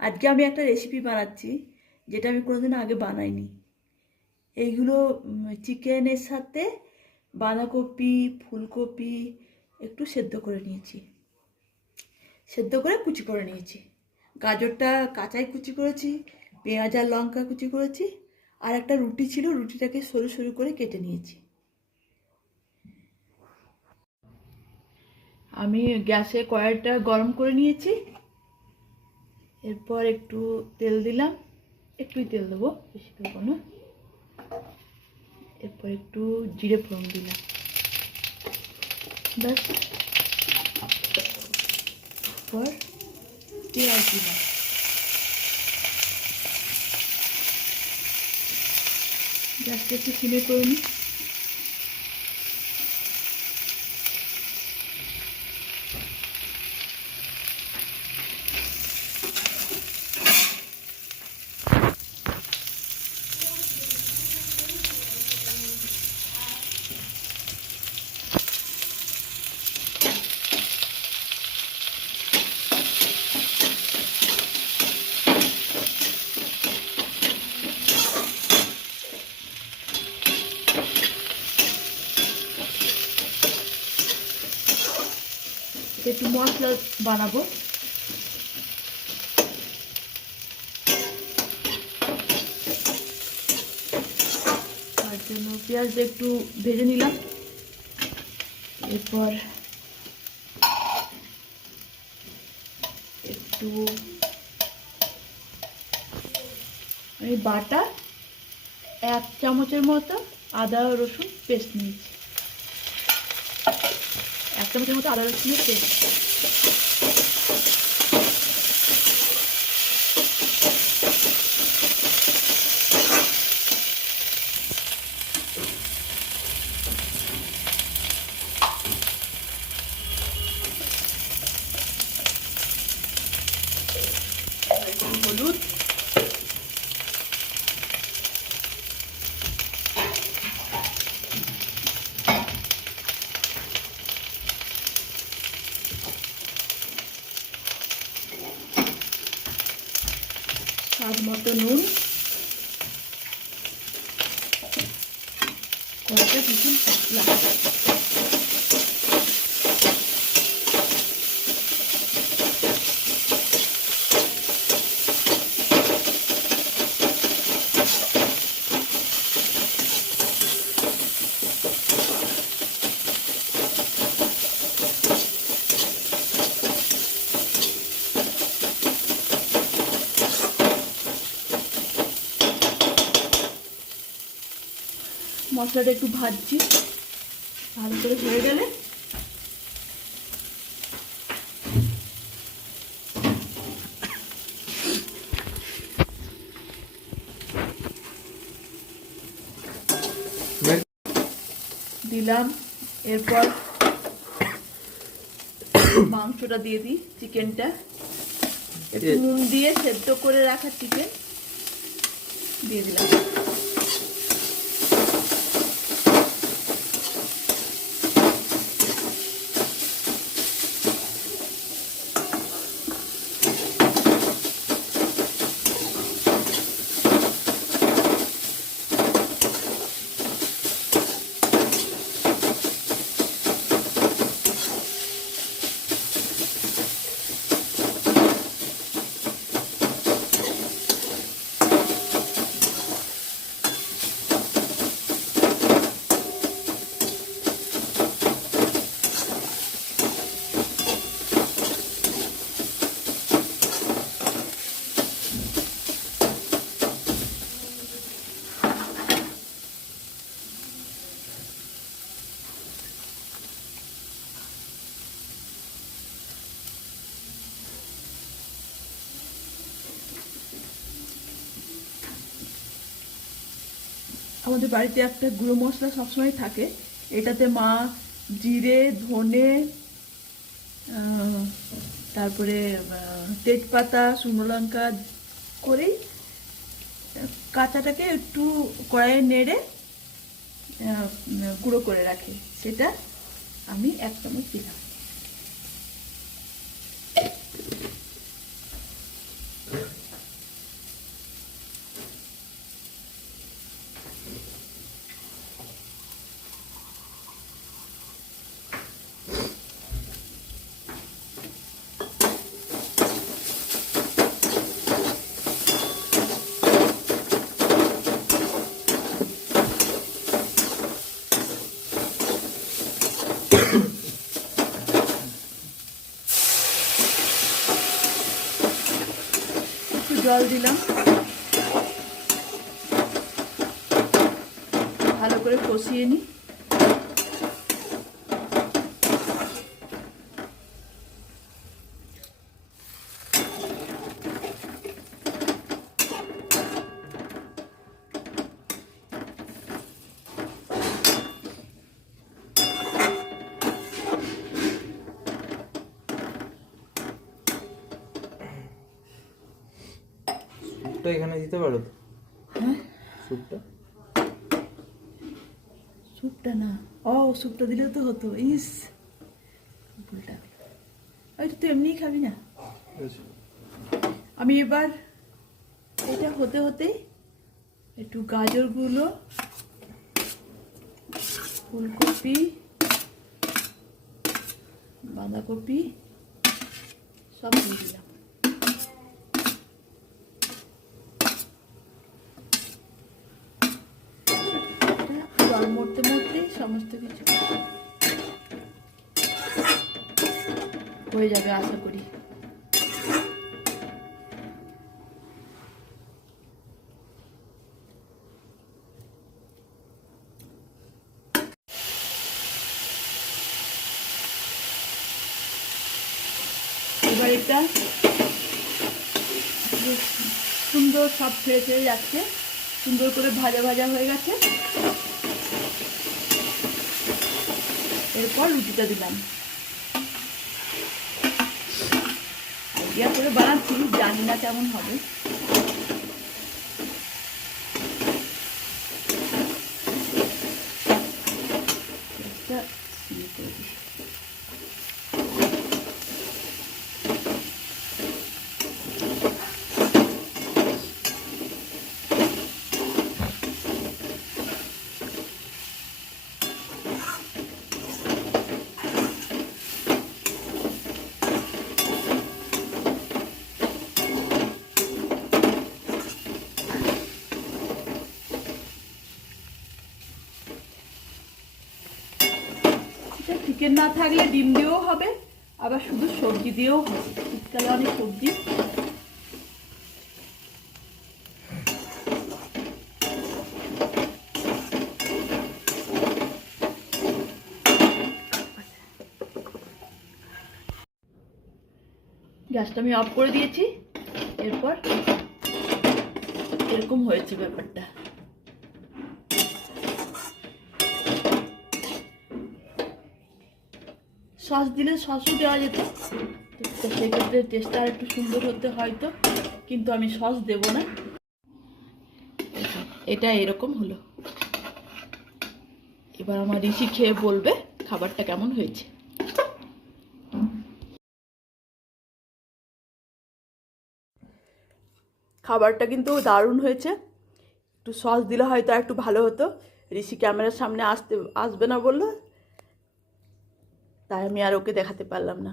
আজকে আমি একটা রেসিপি বানাচ্ছি, যেটা আমি কোনোদিন আগে বানাইনি। এইগুলো চিকেনের সাথে বাঁধাকপি, ফুলকপি একটু সেদ্ধ করে নিয়েছি। সেদ্ধ করে কুচি করে নিয়েছি। গাজরটা কাঁচাই কুচি করেছি, পেঁয়াজ আর লঙ্কা কুচি করেছি, আর একটা রুটি ছিল, রুটিটাকে সরু সরু করে কেটে নিয়েছি। আমি গ্যাসে কড়াইটা গরম করে নিয়েছি। এরপর একটু তেল দিলাম। একটুই তেল দেবো বেশি দেবো না। এরপর একটু জিরে ফোড়ন দিলাম। ব্যাস। এরপর পেঁয়াজ দিলাম। গ্যাসটা একটু সিমে করে নিই একটু মশলা বানাবো। তার জন্য পেঁয়াজটা একটু ভেজে নিলাম। এরপর একটু আমি বাটা এক চামচের মতো আদা রসুন পেস্ট নিয়েছি। এক চামচের মতো আদা রসুনের পেস্ট 我这几天跑了。মশলাটা একটু ভাজছি। ভালো করে হয়ে গেলে দিলাম। এরপর মাংসটা দিয়ে দিই চিকেনটা। একটু নুন দিয়ে সেদ্ধ করে রাখা চিকেন দিয়ে দিলাম। আমাদের বাড়িতে একটা গুঁড়ো মশলা সবসময় থাকে। এটাতে মা জিরে, ধনে তারপরে তেজপাতা, শুকনো লঙ্কা করেই কাঁচাটাকে একটু কড়াইয়ে নেড়ে গুঁড়ো করে রাখে। সেটা আমি এক চামচ দিলাম। জল দিলাম। ভালো করে কষিয়ে নিই স্যুপটা এখানে দিতে পারো তো? হ্যাঁ? স্যুপটা স্যুপটা না। ও স্যুপটা দিলে তো হতো। ইস ভুলটা। ওই তো তুই এমনিই খাবি না। আমি এবার এটা হতে হতে একটু গাজরগুলো ফুলকপি বাঁধাকপি সব দিয়ে দিলাম এটা জল মরতে মরতেই সমস্ত কিছু হয়ে যাবে, আশা করি। এটা সুন্দর সব ছেড়ে ছেড়ে যাচ্ছে। সুন্দর করে ভাজা ভাজা হয়ে গেছে। এরপর রুটিটা দিলাম। আইডিয়া করে বানাচ্ছি জানি না কেমন হবে। চিকেন না থাকলে ডিম দিয়েও হবে, আবার শুধু সবজি দিয়েও হবে। শীতকালে অনেক সবজি। গ্যাসটা আমি অফ করে দিয়েছি। এরপর এরকম হয়েছে ব্যাপারটা। সস দিলে সসও দেওয়া যেত। তো সেক্ষেত্রে টেস্টটা একটু সুন্দর হতে হয়তো, কিন্তু আমি সস দেব না। এটা এরকম হলো। এবার আমার ঋষি খেয়ে বলবে খাবারটা কেমন হয়েছে। খাবারটা কিন্তু দারুণ হয়েছে। একটু সস দিলে হয়তো একটু ভালো হতো। ঋষি ক্যামেরার সামনে আসতে, আসবে না বলল তাই আমি আর ওকে দেখাতে পারলাম না।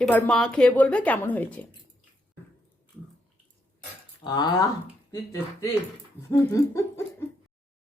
এবার মা খেয়ে বলবে কেমন হয়েছে। আহ, কি টেস্টি।